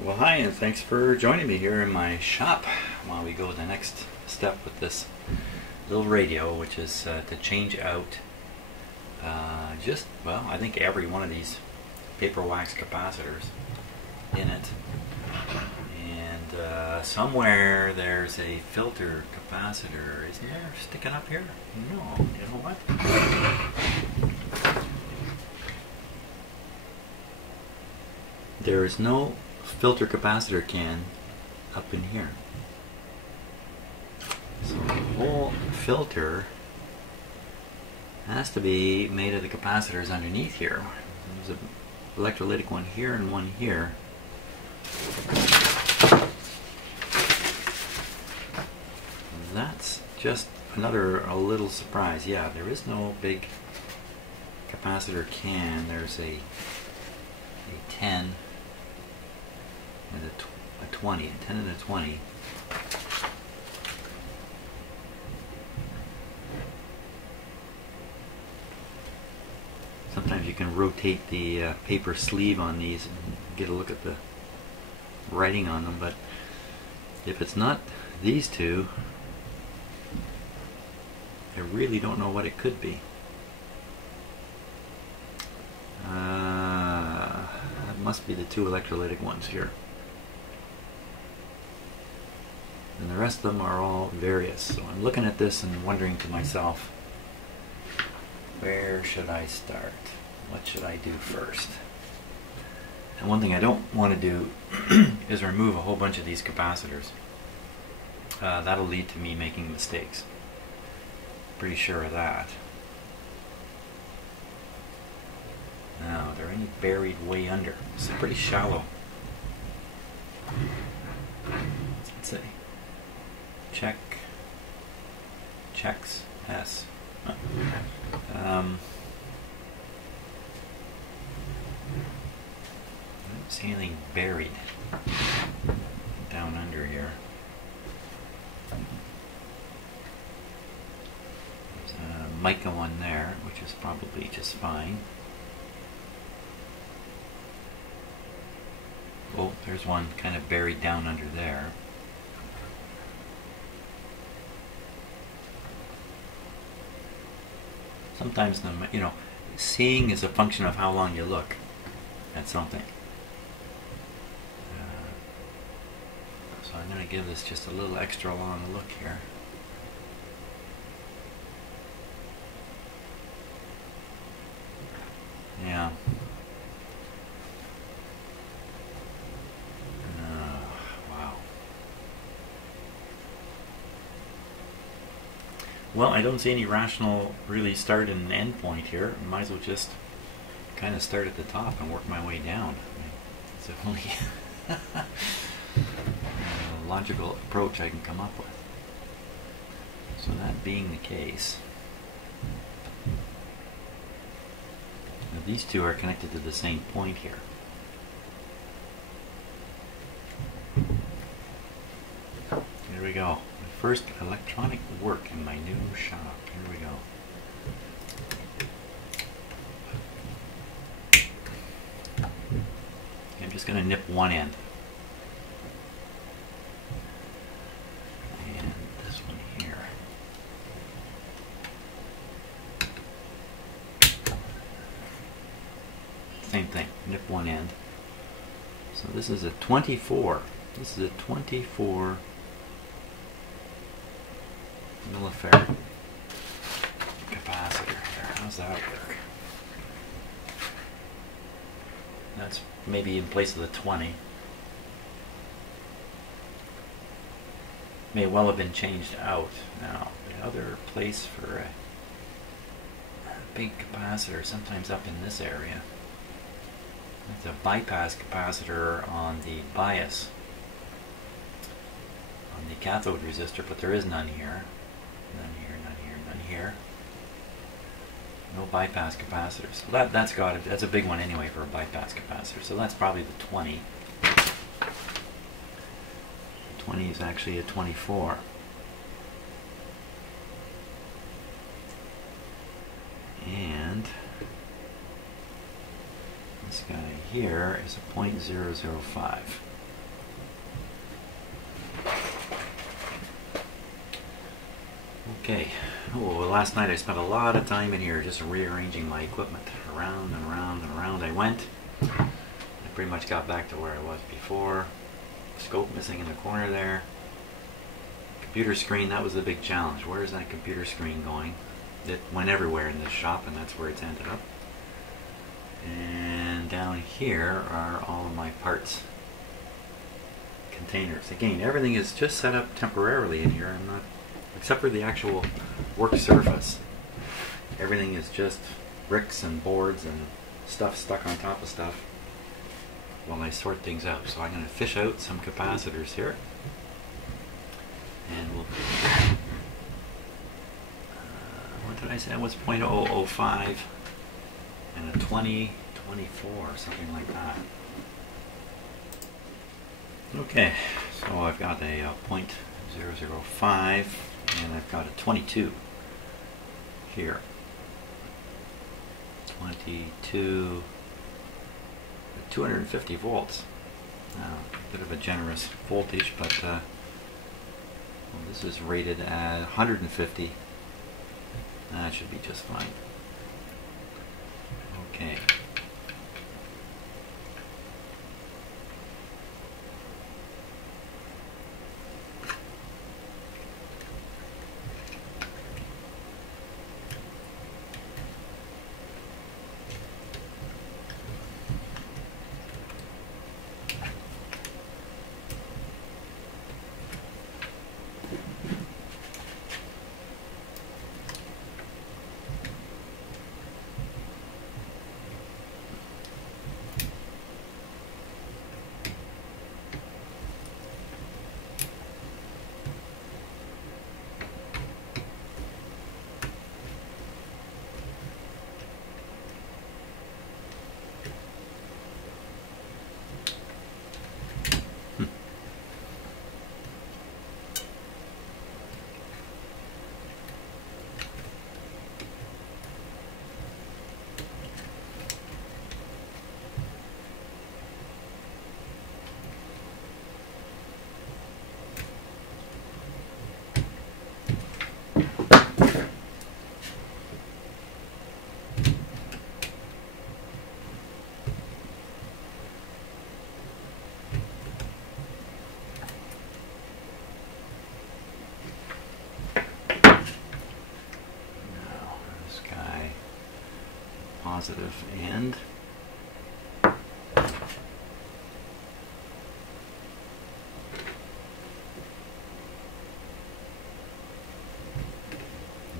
Well, hi, and thanks for joining me here in my shop while we go the next step with this little radio, which is to change out I think every one of these paper wax capacitors in it. And somewhere there's a filter capacitor, isn't there, sticking up here? No, you know what? There is no filter capacitor can up in here. So the whole filter has to be made of the capacitors underneath here. There's an electrolytic one here and one here. That's just a little surprise. Yeah, there is no big capacitor can. There's a 10 and a 20, a 10 and a 20. Sometimes you can rotate the paper sleeve on these and get a look at the writing on them, but if it's not these two, I really don't know what it could be. That must be the two electrolytic ones here. And the rest of them are all various. So I'm looking at this and wondering to myself, where should I start? What should I do first? And one thing I don't want to do is remove a whole bunch of these capacitors. That'll lead to me making mistakes. Pretty sure of that. Now, are there any buried way under? It's pretty shallow. Let's see. Checks, S. I don't see anything buried down under here. There's a mica one there, which is probably just fine. Oh, there's one kind of buried down under there. Sometimes, seeing is a function of how long you look at something. So I'm going to give this just a little extra long look here. Yeah. Wow. Well, I don't see any rational really start and end point here. I might as well just kind of start at the top and work my way down. I mean, it's the only logical approach I can come up with. So that being the case, now these two are connected to the same point here. Here we go. My first electronic work in my new shop. Here we go. I'm just going to nip one end. And this one here. Same thing. Nip one end. So this is a 24. This is a 24 millifarad capacitor there. How's that work? That's maybe in place of the 20. May well have been changed out. Now, the other place for a big capacitor, sometimes up in this area. It's a bypass capacitor on the bias, on the cathode resistor, but there is none here. None here, none here, none here. No bypass capacitors. Well, that's a big one anyway for a bypass capacitor. So that's probably the 20. The 20 is actually a 24. And this guy here is a .005. Okay, well, last night I spent a lot of time in here just rearranging my equipment. Around and around and around I went. I pretty much got back to where I was before. Scope missing in the corner there. Computer screen, that was the big challenge. Where is that computer screen going? It went everywhere in this shop, and that's where it's ended up. And down here are all of my parts containers. Again, everything is just set up temporarily in here. I'm not, except for the actual work surface. Everything is just bricks and boards and stuff stuck on top of stuff while I sort things out. So I'm going to fish out some capacitors here. And we'll, what did I say? That was 0.005 and a 2024 or something like that. Okay, so I've got a 0.005 and I've got a 22 here. 22, 250 volts. A bit of a generous voltage, but well, this is rated at 150. That should be just fine. Okay. Positive end.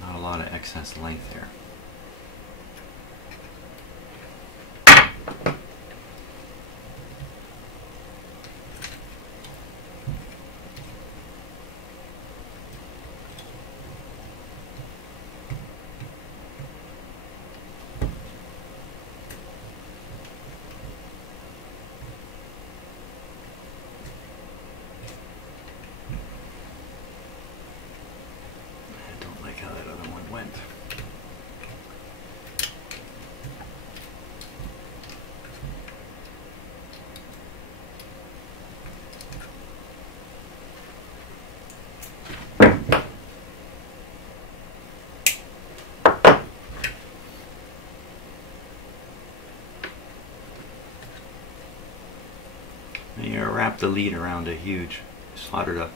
Not a lot of excess length there. How that other one went. When you wrap the lead around a huge soldered up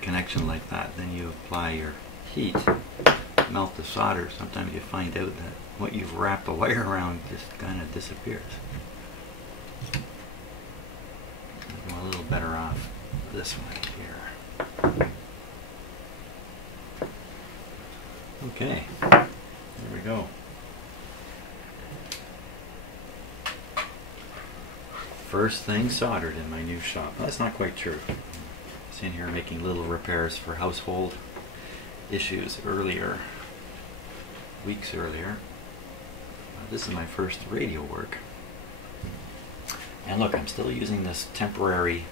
connection like that, then you apply your heat, melt the solder. Sometimes you find out that what you've wrapped the wire around just kind of disappears. I'm a little better off this one here. Okay, there we go. First thing soldered in my new shop. Well, that's not quite true. I was in here making little repairs for household issues earlier, weeks earlier. This is my first radio work. And look, I'm still using this temporary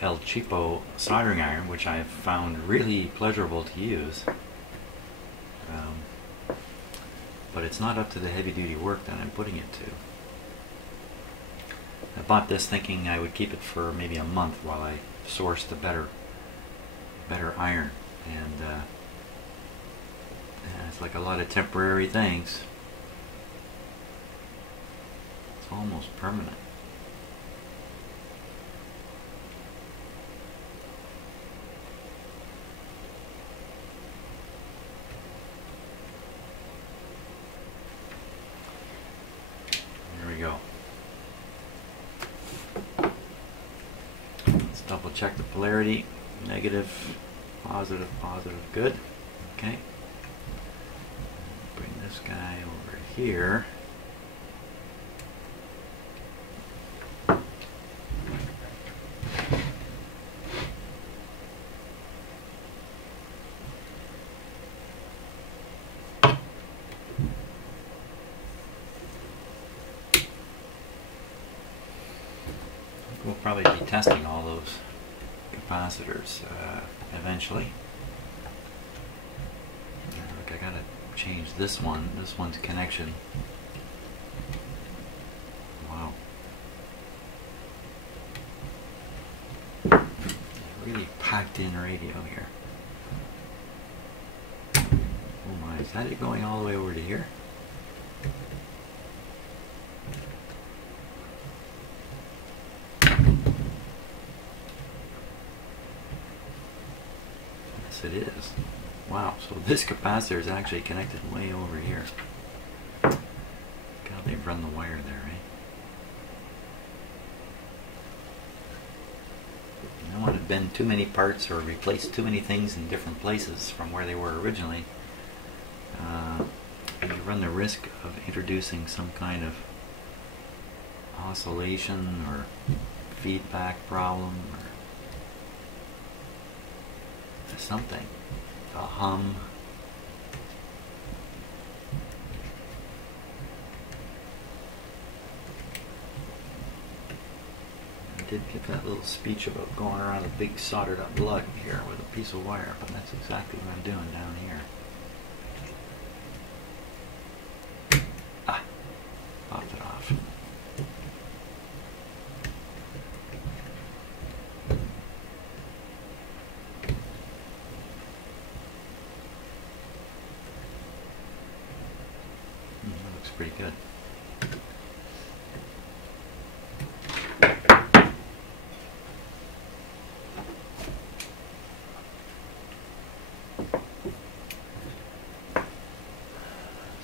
El Cheapo soldering iron, which I've found really pleasurable to use. But it's not up to the heavy-duty work that I'm putting it to. I bought this thinking I would keep it for maybe a month while I sourced a better iron. And Yeah, it's like a lot of temporary things. It's almost permanent. There we go. Let's double check the polarity. Negative, positive, positive, good. Okay. Bring this guy over here. We'll probably be testing all those capacitors eventually. Look, I gotta change this one. This one's connection. Wow. Really packed in radio here. Oh my, is that it going all the way over to here? It is. Wow, so this capacitor is actually connected way over here. God, they've run the wire there, eh? I don't want to bend too many parts or replace too many things in different places from where they were originally. And you run the risk of introducing some kind of oscillation or feedback problem or something, a hum. I did get that little speech about going around a big soldered up lug here with a piece of wire, but that's exactly what I'm doing down here. Ah, popped it off. Pretty good.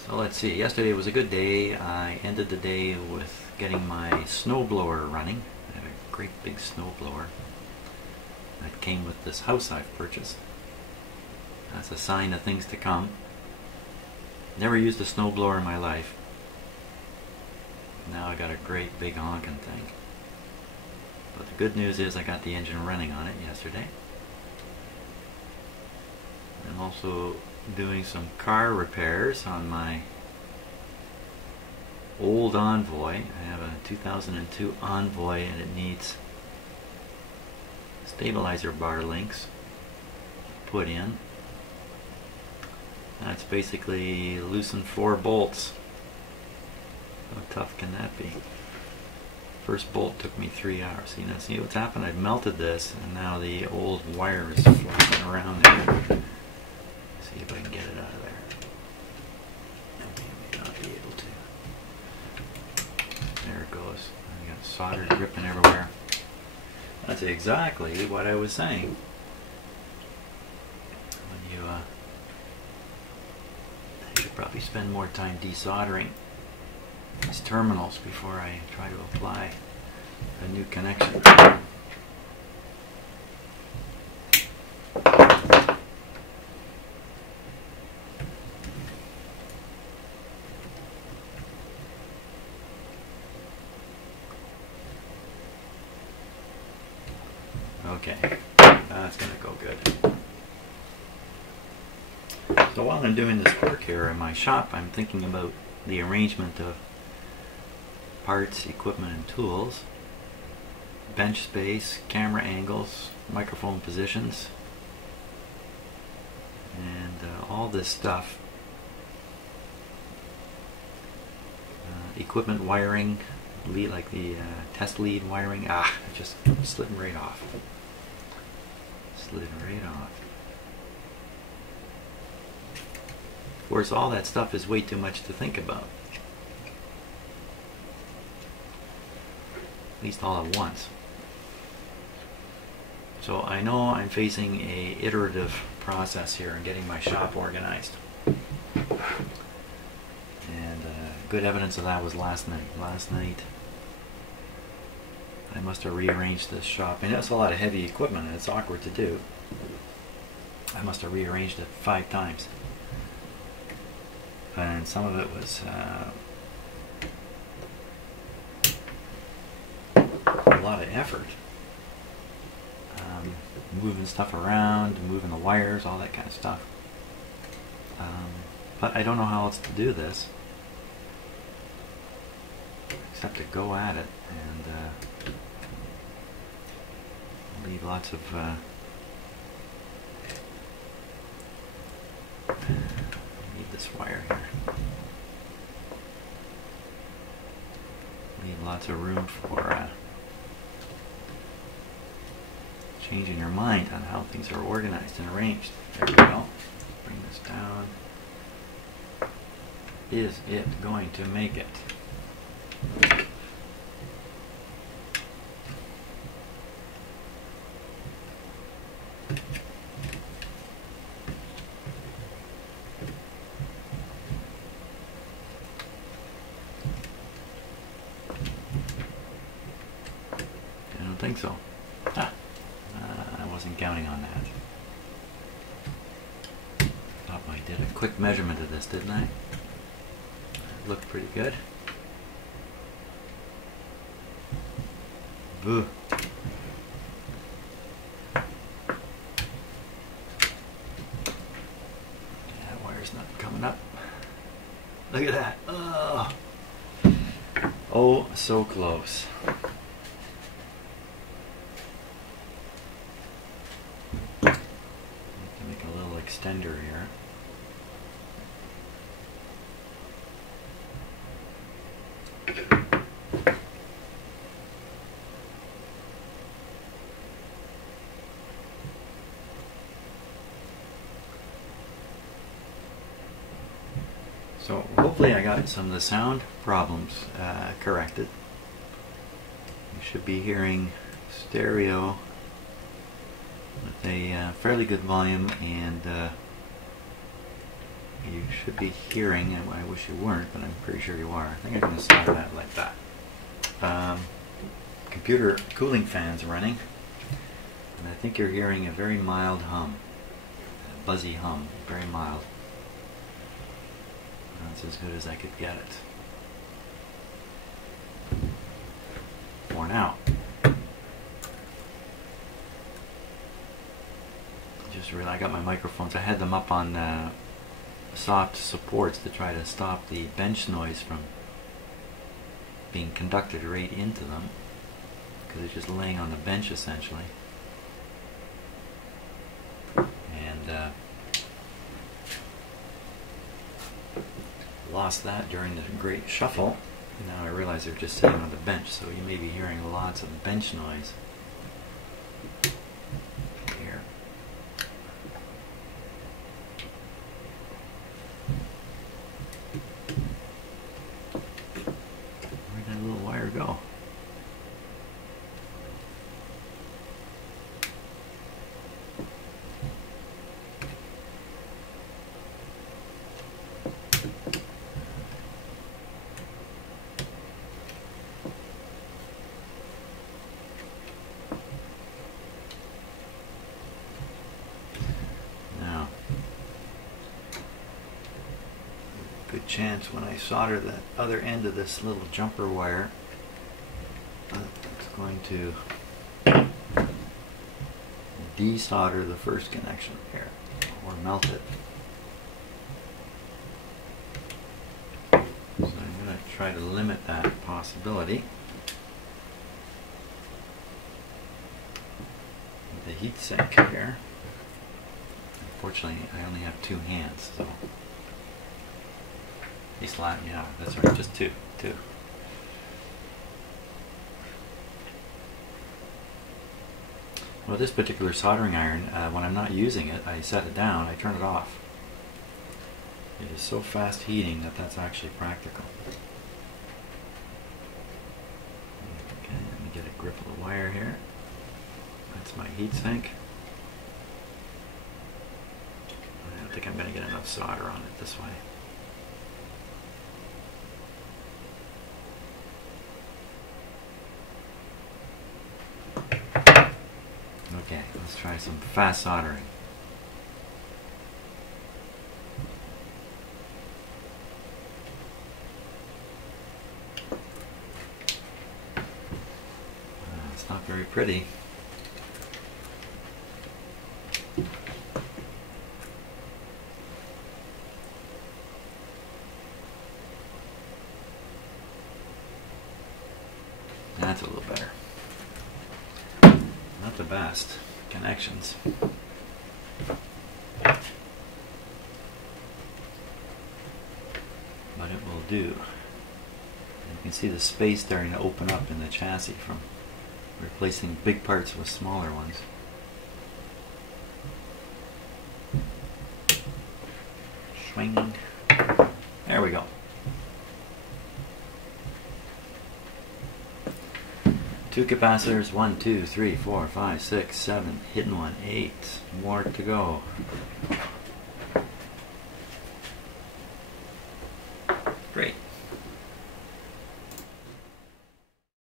So let's see, yesterday was a good day. I ended the day with getting my snowblower running. I have a great big snowblower that came with this house I've purchased. That's a sign of things to come. Never used a snowblower in my life. Now I got a great big honking thing. But the good news is I got the engine running on it yesterday. I'm also doing some car repairs on my old Envoy. I have a 2002 Envoy and it needs stabilizer bar links put in. That's basically loosen 4 bolts. How tough can that be? First bolt took me 3 hours. See what's happened? I've melted this and now the old wire is flopping around there. See if I can get it out of there. I may not be able to. There it goes. I got solder dripping everywhere. That's exactly what I was saying. When you I should probably spend more time desoldering these terminals before I try to apply a new connection. Okay, that's going to go good. So while I'm doing this work here in my shop, I'm thinking about the arrangement of parts, equipment, and tools, bench space, camera angles, microphone positions, and all this stuff. Equipment wiring, like the test lead wiring. It just slid right off. Slid right off. Of course, all that stuff is way too much to think about. At least all at once. So I know I'm facing a iterative process here in getting my shop organized. And good evidence of that was last night. Last night I must have rearranged this shop. And it's a lot of heavy equipment and it's awkward to do. I must have rearranged it 5 times. And some of it was a lot of effort. Moving stuff around, moving the wires, all that kind of stuff. But I don't know how else to do this except to go at it and leave lots of need this wire here. Leave lots of room for changing your mind on how things are organized and arranged. There we go. Bring this down. Is it going to make it? I don't think so. I wasn't counting on that. Thought I did a quick measurement of this, didn't I? It looked pretty good. Ugh. That wire's not coming up. Look at that. Oh, oh, so close. Make a little extender here. So hopefully I got some of the sound problems corrected. You should be hearing stereo with a fairly good volume, and you should be hearing, and I wish you weren't, but I'm pretty sure you are. I think I can solder that like that. Computer cooling fans running, and I think you're hearing a very mild hum, a buzzy hum, very mild. That's as good as I could get it for now. Just realized I got my microphones. I had them up on soft supports to try to stop the bench noise from being conducted right into them, because it's just laying on the bench essentially. And lost that during the great shuffle. Now I realize they're just sitting on the bench, so you may be hearing lots of bench noise here. Where'd that little wire go? Good chance when I solder the other end of this little jumper wire, it's going to desolder the first connection here, or melt it. So I'm going to try to limit that possibility with the heat sink here. Unfortunately, I only have 2 hands, so yeah, that's right, just two. Well, this particular soldering iron, when I'm not using it, I set it down, I turn it off. It is so fast heating that that's actually practical. Okay, let me get a grip of the wire here. That's my heat sink. I don't think I'm going to get enough solder on it this way. Okay, let's try some fast soldering. It's not very pretty. That's a little better. Not the best connections. But it will do. You can see the space starting to open up in the chassis from replacing big parts with smaller ones. Swing. There we go. Two capacitors, 1, 2, 3, 4, 5, 6, 7, hidden one, 8, more to go.